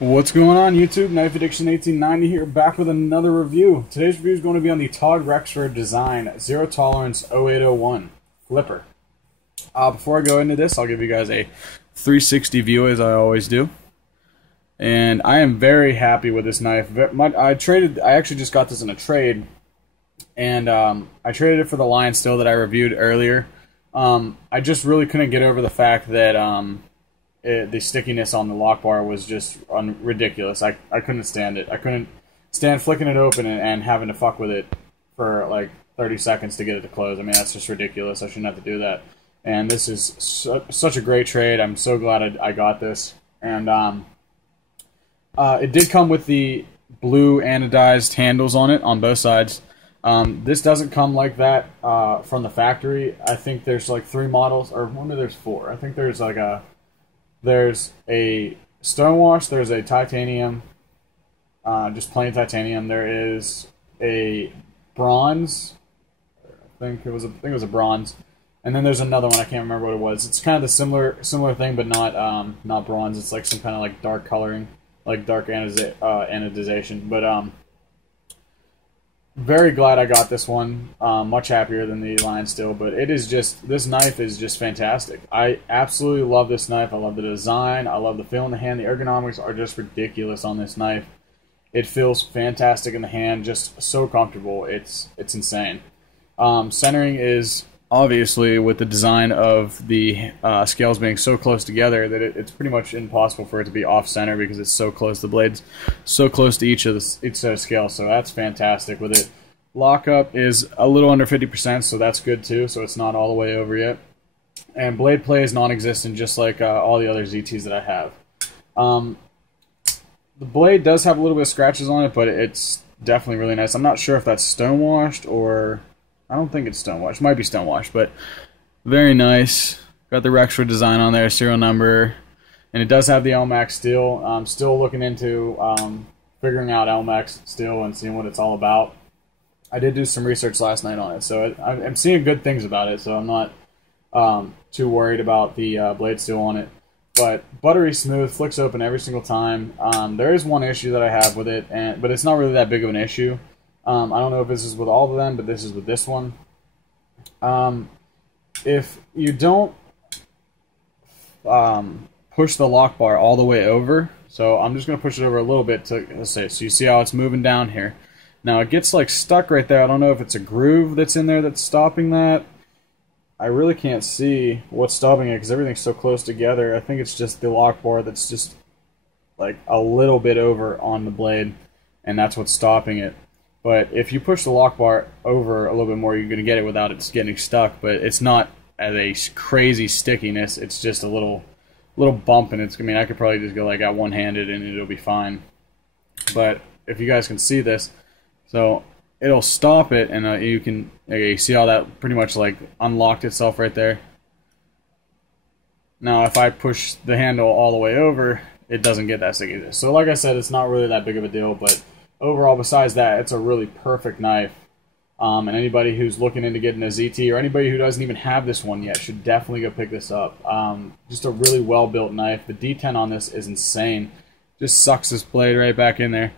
What's going on YouTube? Knife Addiction 1890 here, back with another review. Today's review is going to be on the Todd Rexford Design Zero Tolerance 0801 Flipper. Before I go into this, I'll give you guys a 360 view as I always do. And I am very happy with this knife. I actually just got this in a trade, and I traded it for the Lion Steel that I reviewed earlier. I just really couldn't get over the fact that the stickiness on the lock bar was just ridiculous. I couldn't stand it. I couldn't stand flicking it open and having to fuck with it for like 30 seconds to get it to close. I mean, that's just ridiculous. I shouldn't have to do that. And this is such a great trade. I'm so glad I got this. And it did come with the blue anodized handles on it on both sides. This doesn't come like that from the factory. I think there's like 3 models, or maybe there's 4. I think there's like there's a stonewash, there's a titanium, just plain titanium. There is a bronze. I think it was a bronze, and then there's another one. I can't remember what it was. It's kind of the similar thing, but not bronze. It's like some kind of like dark coloring, like dark anodization. But very glad I got this one. Much happier than the Lion Steel, but this knife is just fantastic. I absolutely love this knife. I love the design. I love the feel in the hand. The ergonomics are just ridiculous on this knife. It feels fantastic in the hand, just so comfortable. It's insane. Centering is obviously, with the design of the scales being so close together, that it's pretty much impossible for it to be off center because it's so close. The blade's so close to each scale, so that's fantastic with it. Lockup is a little under 50%, so that's good too. So it's not all the way over yet. And blade play is non-existent, just like all the other ZTs that I have. The blade does have a little bit of scratches on it, but it's definitely really nice. I'm not sure if that's stonewashed or... I don't think it's stonewashed. It might be stonewashed, but very nice. Got the Rexford design on there, serial number, and it does have the LMAX steel. I'm still looking into figuring out LMAX steel and seeing what it's all about. I did do some research last night on it, so I'm seeing good things about it, so I'm not too worried about the blade steel on it. But buttery smooth, flicks open every single time. There is one issue that I have with it, but it's not really that big of an issue. I don't know if this is with all of them, but this is with this one. If you don't push the lock bar all the way over, so I'm just going to push it over a little bit to, let's say, so you see how it's moving down here. Now it gets like stuck right there. I don't know if it's a groove that's in there that's stopping that. I really can't see what's stopping it because everything's so close together. I think it's just the lock bar that's just like a little bit over on the blade, and that's what's stopping it. But if you push the lock bar over a little bit more, you're going to get it without it getting stuck. But it's not at a crazy stickiness. It's just a little bump, and I mean, I could probably just go like that one-handed, and it'll be fine. But if you guys can see this, so it'll stop it, and you see how that pretty much like unlocked itself right there. Now, if I push the handle all the way over, it doesn't get that sticky. So, like I said, it's not really that big of a deal, but overall, besides that, it's a really perfect knife. And anybody who's looking into getting a ZT, or anybody who doesn't even have this one yet, should definitely go pick this up. Just a really well-built knife. The D10 on this is insane. Just sucks this blade right back in there,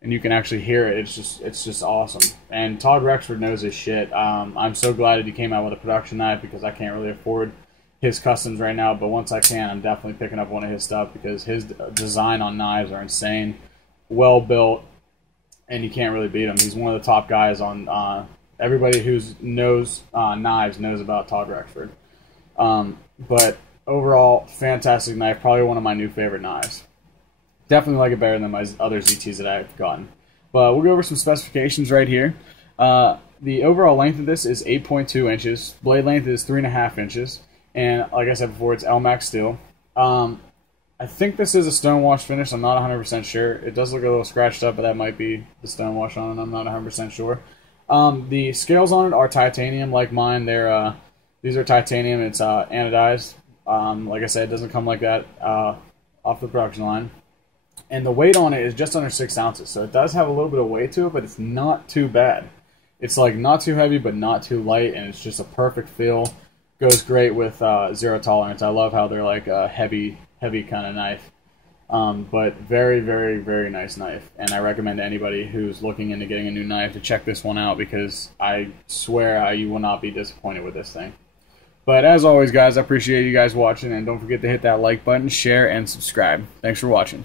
and you can actually hear it. It's just awesome. And Todd Rexford knows his shit. I'm so glad that he came out with a production knife because I can't really afford his customs right now. But once I can, I'm definitely picking up one of his stuff because his design on knives are insane. Well built, and you can't really beat him. He's one of the top guys on everybody who knows knives knows about Todd Rexford. But overall, fantastic knife. Probably one of my new favorite knives. Definitely like it better than my other ZTs that I've gotten. But we'll go over some specifications right here. The overall length of this is 8.2 inches. Blade length is 3.5 inches. And like I said before, it's LMAX steel. I think this is a stonewash finish. I'm not 100% sure. It does look a little scratched up, but that might be the stonewash on it. I'm not 100% sure. The scales on it are titanium, like mine. These are titanium. It's anodized. Like I said, it doesn't come like that off the production line. And the weight on it is just under 6 ounces, so it does have a little bit of weight to it, but it's not too bad. It's like not too heavy, but not too light, and it's just a perfect feel. Goes great with zero tolerance. I love how they're like a heavy kind of knife. But very, very, very nice knife, and I recommend to anybody who's looking into getting a new knife to check this one out, because I swear you will not be disappointed with this thing. But as always, guys, I appreciate you guys watching, and don't forget to hit that like button, share, and subscribe. Thanks for watching.